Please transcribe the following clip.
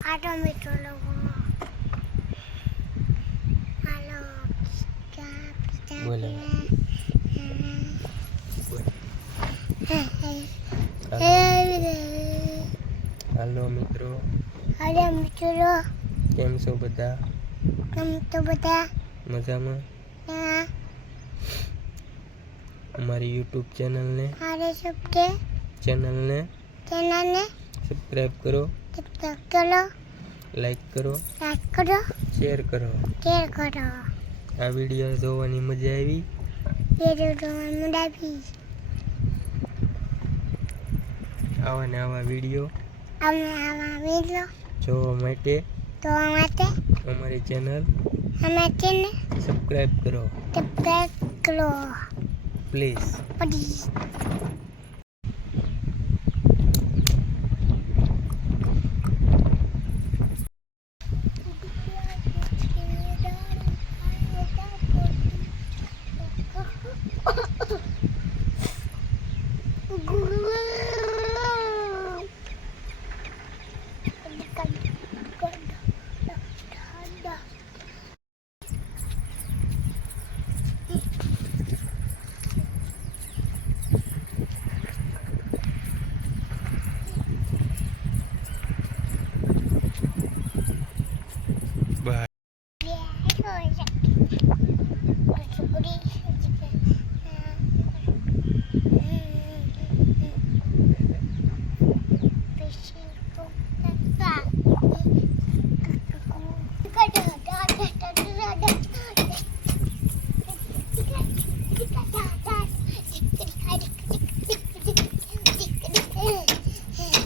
આટો મીઠો લોકો હાલો ચા ચા બોલો. હાલો મિત્રો અરે મિત્રો કેમ છો બધા કેમ તો બધા મજામાં હા અમારી યુટ્યુબ ચેનલને મારે સબકે ચેનલને ચેનલને સબસ્ક્રાઈબ કરો સબસ્ક્રાઈબ કરો લાઈક કરો. લાઈક કરો. શેર કરો. શેર કરો. આ વીડિયો જોવાની મજા આવી? વીડિયો જોવાની મજા આવી. આવા ને આવા વીડિયો અમે આવા વીડિયો જોવા માટે. જોવા માટે. અમારી ચેનલ અમારી ચેનલ સબસ્ક્રાઇબ કરો. સબસ્ક્રાઇબ કરો. Please please u góry.